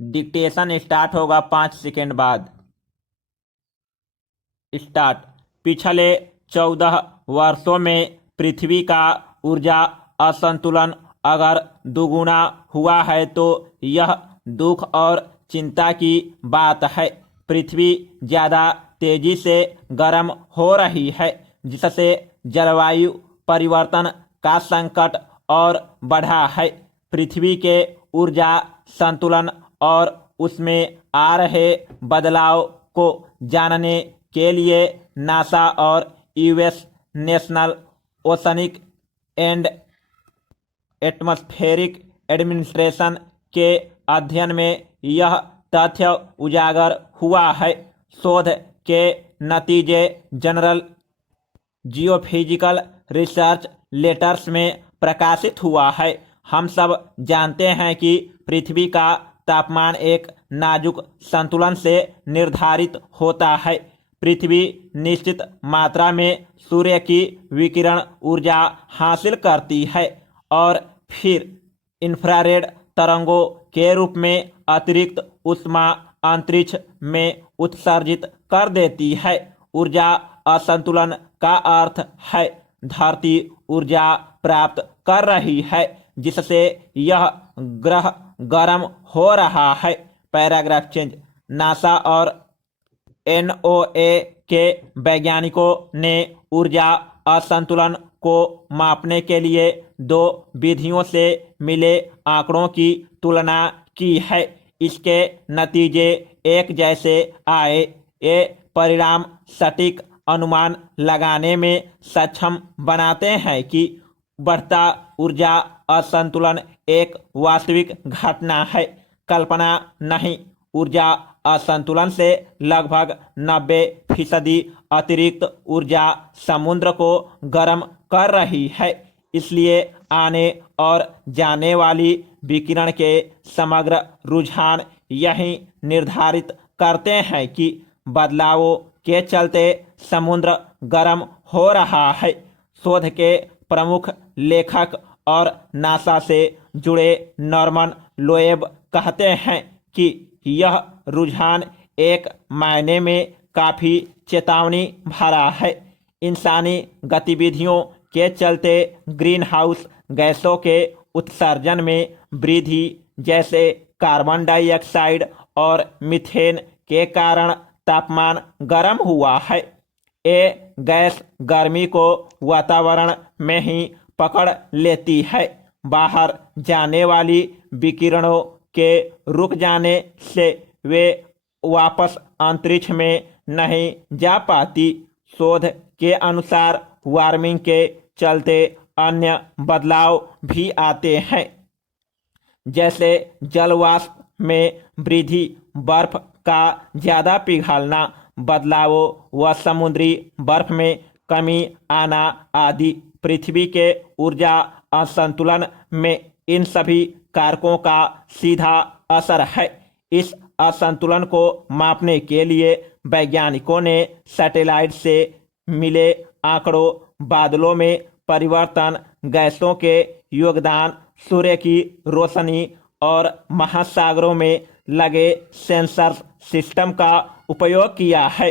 Dictation start होगा 5 second बाद। Start. पिछले 14 वर्षों में पृथ्वी का ऊर्जा असंतुलन अगर दुगुना हुआ है तो यह दुख और चिंता की बात है। पृथ्वी ज़्यादा तेजी से गर्म हो रही है, जिससे जलवायु परिवर्तन का संकट और बढ़ा है। पृथ्वी के ऊर्जा संतुलन और उसमें आ रहे बदलाव को जानने के लिए नासा और US national oceanic and atmospheric administration के अध्ययन में यह तथ्य उजागर हुआ है। शोध के नतीजे जनरल जियोफिजिकल रिसर्च लेटर्स में प्रकाशित हुआ है। हम सब जानते हैं कि पृथ्वी का तापमान एक नाजुक संतुलन से निर्धारित होता है। पृथ्वी निश्चित मात्रा में सूर्य की विकिरण ऊर्जा हासिल करती है और फिर इंफ्रारेड तरंगों के रूप में अतिरिक्त ऊष्मा अंतरिक्ष में उत्सर्जित कर देती है। ऊर्जा असंतुलन का अर्थ है धरती ऊर्जा प्राप्त कर रही है, जिससे यह ग्रह गर्म हो रहा है। Paragraph change. नासा और एनओए के वैज्ञानिकों ने ऊर्जा असंतुलन को मापने के लिए 2 विधियों से मिले आंकड़ों की तुलना की है। इसके नतीजे एक जैसे आए। ये परिणाम सटीक अनुमान लगाने में सक्षम बनाते हैं कि बढ़ता ऊर्जा असंतुलन एक वास्तविक घटना है, कल्पना नहीं। ऊर्जा असंतुलन से लगभग 90% अतिरिक्त ऊर्जा समुद्र को गर्म कर रही है। इसलिए आने और जाने वाली विकिरण के समग्र रुझान यही निर्धारित करते हैं कि बदलावों के चलते समुद्र गर्म हो रहा है। शोध के प्रमुख लेखक और नासा से जुड़े नॉर्मन लोएब कहते हैं कि यह रुझान एक मायने में काफ़ी चेतावनी भरा है। इंसानी गतिविधियों के चलते ग्रीन हाउस गैसों के उत्सर्जन में वृद्धि, जैसे कार्बन डाइऑक्साइड और मीथेन के कारण तापमान गर्म हुआ है। ये गैस गर्मी को वातावरण में ही पकड़ लेती है। बाहर जाने वाली विकिरणों के रुक जाने से वे वापस अंतरिक्ष में नहीं जा पाती। शोध के अनुसार वार्मिंग के चलते अन्य बदलाव भी आते हैं, जैसे जलवाष्प में वृद्धि, बर्फ का ज़्यादा पिघलना, बदलावों व समुद्री बर्फ में कमी आना आदि। पृथ्वी के ऊर्जा असंतुलन में इन सभी कारकों का सीधा असर है। इस असंतुलन को मापने के लिए वैज्ञानिकों ने सैटेलाइट से मिले आंकड़ों, बादलों में परिवर्तन, गैसों के योगदान, सूर्य की रोशनी और महासागरों में लगे सेंसर सिस्टम का उपयोग किया है।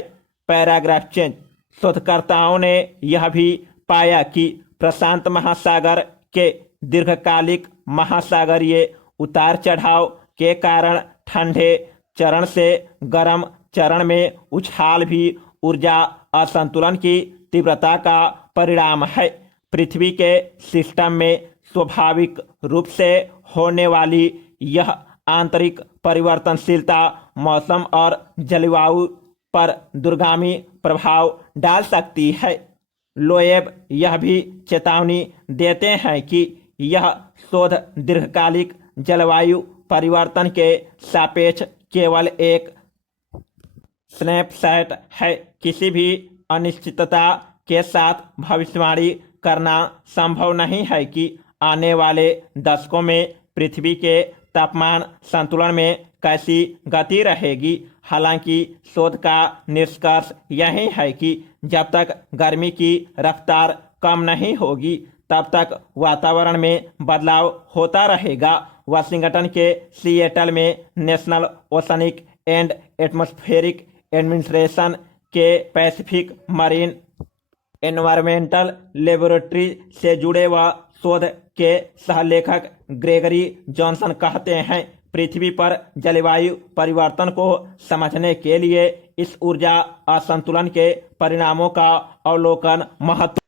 Paragraph change. शोधकर्ताओं ने यह भी पाया कि प्रशांत महासागर के दीर्घकालिक महासागरीय उतार चढ़ाव के कारण ठंडे चरण से गर्म चरण में उछाल भी ऊर्जा असंतुलन की तीव्रता का परिणाम है। पृथ्वी के सिस्टम में स्वाभाविक रूप से होने वाली यह आंतरिक परिवर्तनशीलता मौसम और जलवायु पर दूरगामी प्रभाव डाल सकती है। लोएब यह भी चेतावनी देते हैं कि यह शोध दीर्घकालिक जलवायु परिवर्तन के सापेक्ष केवल एक स्नैपशॉट है। किसी भी अनिश्चितता के साथ भविष्यवाणी करना संभव नहीं है कि आने वाले दशकों में पृथ्वी के तापमान संतुलन में कैसी गति रहेगी। हालांकि शोध का निष्कर्ष यही है कि जब तक गर्मी की रफ्तार कम नहीं होगी, तब तक वातावरण में बदलाव होता रहेगा। वाशिंगटन के सिएटल में national oceanic and atmospheric administration के पैसिफिक मरीन एनवायरमेंटल लेबोरेटरी से जुड़े व शोध के सहलेखक ग्रेगरी जॉनसन कहते हैं, पृथ्वी पर जलवायु परिवर्तन को समझने के लिए इस ऊर्जा असंतुलन के परिणामों का अवलोकन महत्वपूर्ण